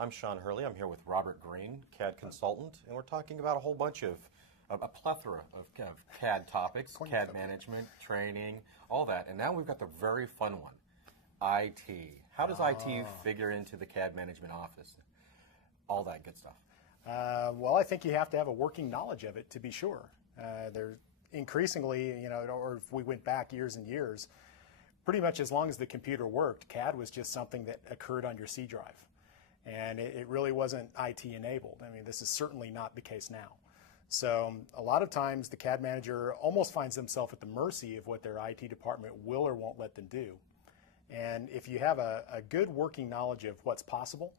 I'm Shaan Hurley. I'm here with Robert Green, CAD consultant, and we're talking about a whole bunch of a plethora of CAD topics, CAD management, training, all that. And now we've got the very fun one, IT. How does IT figure into the CAD management office? All that good stuff. Well, I think you have to have a working knowledge of it to be sure. There's increasingly, or if we went back years and years, pretty much as long as the computer worked, CAD was just something that occurred on your C drive. And it really wasn't IT enabled. I mean, this is certainly not the case now. So a lot of times the CAD manager almost finds themselves at the mercy of what their IT department will or won't let them do. And if you have a good working knowledge of what's possible,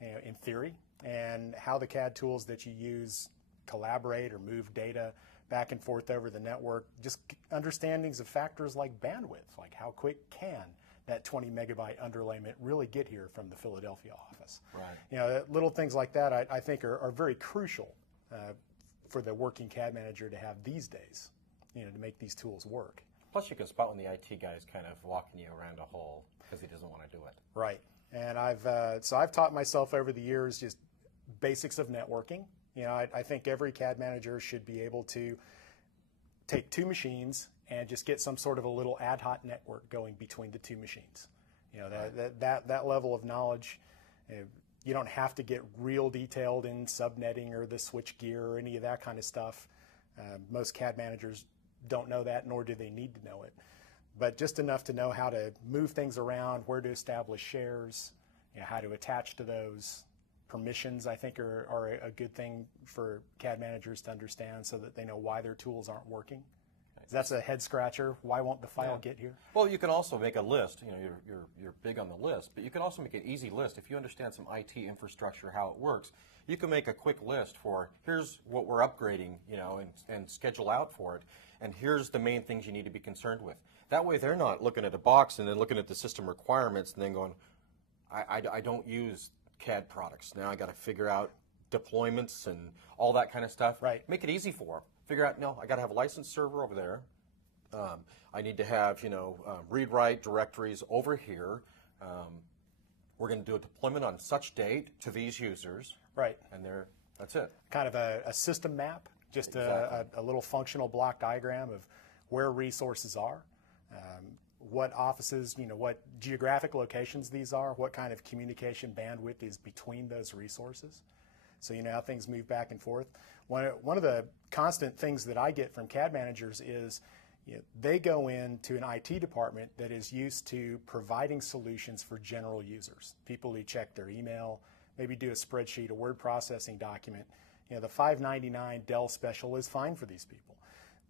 in theory, and how the CAD tools that you use collaborate or move data back and forth over the network, just understandings of factors like bandwidth, like how quick can that 20 megabyte underlayment really get here from the Philadelphia office. Right. Little things like that I think are very crucial for the working CAD manager to have these days, to make these tools work. Plus you can spot when the IT guy is kind of walking you around a hole because he doesn't want to do it. Right. And I've taught myself over the years just basics of networking. I think every CAD manager should be able to take two machines and just get some sort of a little ad hoc network going between the two machines. That level of knowledge, you don't have to get real detailed in subnetting or the switch gear or any of that kind of stuff. Most CAD managers don't know that, nor do they need to know it. But just enough to know how to move things around, where to establish shares, how to attach to those. Permissions, I think, are a good thing for CAD managers to understand so that they know why their tools aren't working. That's a head scratcher. Why won't the file get here? Well, you can also make a list. You're big on the list, but you can also make an easy list. If you understand some IT infrastructure, how it works, you can make a quick list for here's what we're upgrading, and schedule out for it, and here's the main things you need to be concerned with. That way, they're not looking at a box and then looking at the system requirements and then going, I don't use CAD products. Now I got to figure out deployments and all that kind of stuff. Right. Make it easy for them. Figure out, no, I got to have a licensed server over there. I need to have, read-write directories over here. We're going to do a deployment on such date to these users. Right. And that's it. Kind of a system map, just exactly. a little functional block diagram of where resources are, what offices, what geographic locations these are, what kind of communication bandwidth is between those resources. So how things move back and forth. One of the constant things that I get from CAD managers is they go into an IT department that is used to providing solutions for general users, people who check their email, maybe do a spreadsheet, a word processing document. The $5.99 Dell Special is fine for these people.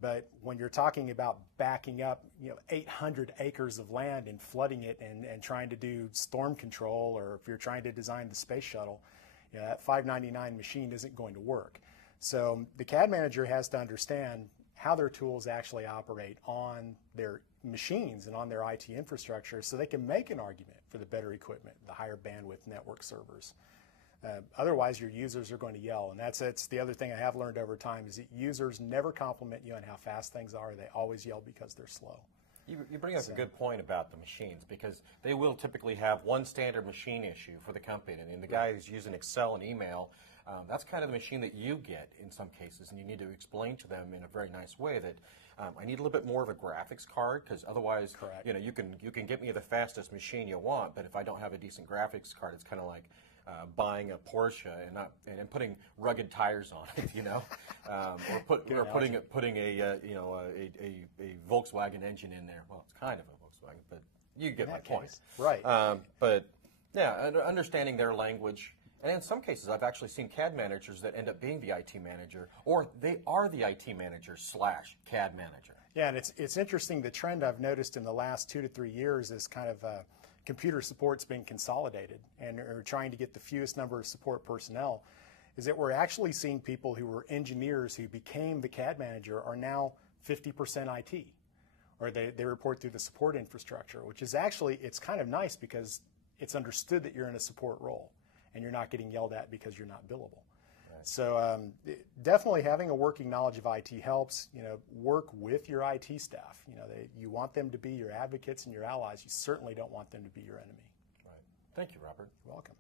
But when you're talking about backing up 800 acres of land and flooding it and trying to do storm control, or if you're trying to design the space shuttle, that $5.99 machine isn't going to work. So the CAD manager has to understand how their tools actually operate on their machines and on their IT infrastructure so they can make an argument for the better equipment, the higher bandwidth network servers. Otherwise, your users are going to yell. And that's the other thing I have learned over time is that users never compliment you on how fast things are. They always yell because they're slow. You bring up a good point about the machines, because they will typically have one standard machine issue for the company, and the guy who's using Excel and email, that's kind of the machine that you get in some cases, and you need to explain to them in a very nice way that I need a little bit more of a graphics card, because otherwise, you can get me the fastest machine you want, but if I don't have a decent graphics card, it's kind of like buying a Porsche and putting rugged tires on it, or putting a Volkswagen engine in there. Well, it's kind of a Volkswagen, but you get my point. Right. But yeah, understanding their language. And in some cases, I've actually seen CAD managers that end up being the IT manager, or they are the IT manager / CAD manager. Yeah, and it's interesting. The trend I've noticed in the last 2 to 3 years is kind of computer support's been consolidated and are trying to get the fewest number of support personnel, is that we're actually seeing people who were engineers who became the CAD manager are now 50% IT, or they report through the support infrastructure, which is actually, it's kind of nice because it's understood that you're in a support role and you're not getting yelled at because you're not billable. Right. So definitely having a working knowledge of IT helps. Work with your IT staff. You want them to be your advocates and your allies. You certainly don't want them to be your enemy. Right. Thank you, Robert. You're welcome.